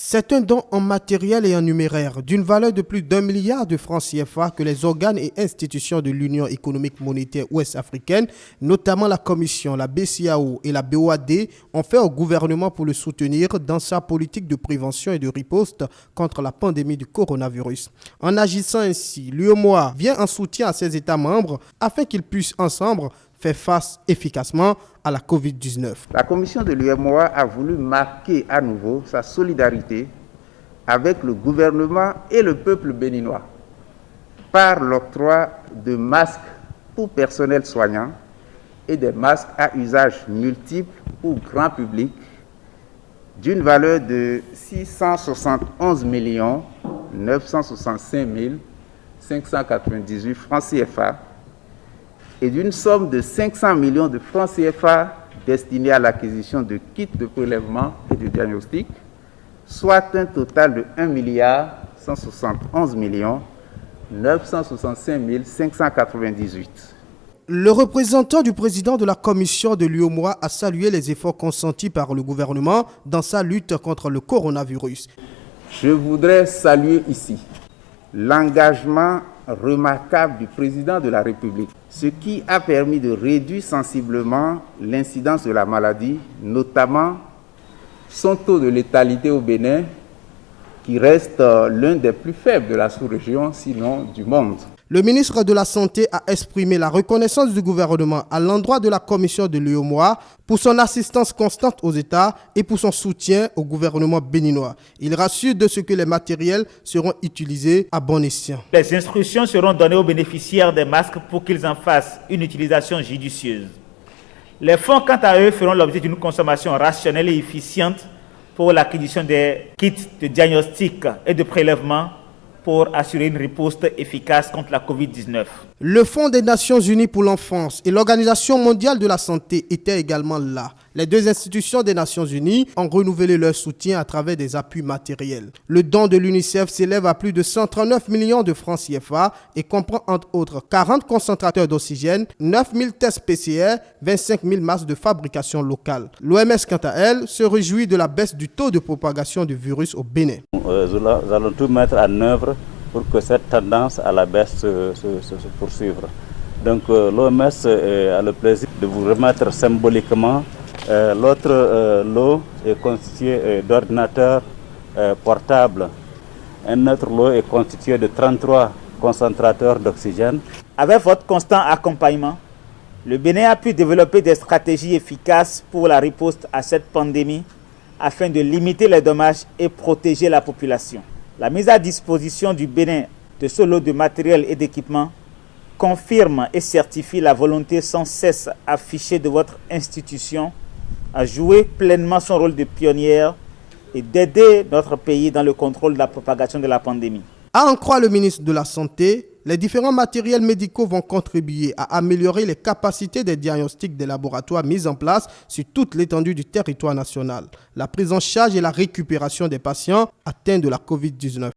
C'est un don en matériel et en numéraire d'une valeur de plus d'1 milliard de francs CFA que les organes et institutions de l'Union économique monétaire ouest-africaine, notamment la Commission, la BCAO et la BOAD, ont fait au gouvernement pour le soutenir dans sa politique de prévention et de riposte contre la pandémie du coronavirus. En agissant ainsi, l'UEMOA vient en soutien à ses États membres afin qu'ils puissent ensemble faire face efficacement à la COVID-19. La commission de l'UEMOA a voulu marquer à nouveau sa solidarité avec le gouvernement et le peuple béninois par l'octroi de masques pour personnel soignant et des masques à usage multiple pour grand public d'une valeur de 671 965 598 francs CFA et d'une somme de 500 millions de francs CFA destinés à l'acquisition de kits de prélèvement et de diagnostic, soit un total de 1 milliard 171 965 598. Le représentant du président de la commission de l'UEMOA a salué les efforts consentis par le gouvernement dans sa lutte contre le coronavirus. Je voudrais saluer ici l'engagement remarquable du président de la République, ce qui a permis de réduire sensiblement l'incidence de la maladie, notamment son taux de létalité au Bénin, qui reste l'un des plus faibles de la sous-région, sinon du monde. Le ministre de la Santé a exprimé la reconnaissance du gouvernement à l'endroit de la commission de l'UEMOA pour son assistance constante aux États et pour son soutien au gouvernement béninois. Il rassure de ce que les matériels seront utilisés à bon escient. Les instructions seront données aux bénéficiaires des masques pour qu'ils en fassent une utilisation judicieuse. Les fonds, quant à eux, feront l'objet d'une consommation rationnelle et efficiente pour l'acquisition des kits de diagnostic et de prélèvement pour assurer une riposte efficace contre la COVID-19. Le Fonds des Nations Unies pour l'enfance et l'Organisation mondiale de la santé étaient également là. Les deux institutions des Nations Unies ont renouvelé leur soutien à travers des appuis matériels. Le don de l'UNICEF s'élève à plus de 139 millions de francs CFA et comprend entre autres 40 concentrateurs d'oxygène, 9 000 tests PCR, 25 000 masques de fabrication locale. L'OMS, quant à elle, se réjouit de la baisse du taux de propagation du virus au Bénin. Nous allons tout mettre en œuvre pour que cette tendance à la baisse se poursuive. Donc l'OMS a le plaisir de vous remettre symboliquement l'autre lot est constitué d'ordinateurs portables. Un autre lot est constitué de 33 concentrateurs d'oxygène. Avec votre constant accompagnement, le Bénin a pu développer des stratégies efficaces pour la riposte à cette pandémie afin de limiter les dommages et protéger la population. La mise à disposition du Bénin de ce lot de matériel et d'équipement confirme et certifie la volonté sans cesse affichée de votre institution à jouer pleinement son rôle de pionnière et d'aider notre pays dans le contrôle de la propagation de la pandémie. À en croire le ministre de la Santé, les différents matériels médicaux vont contribuer à améliorer les capacités des diagnostics des laboratoires mis en place sur toute l'étendue du territoire national, la prise en charge et la récupération des patients atteints de la COVID-19.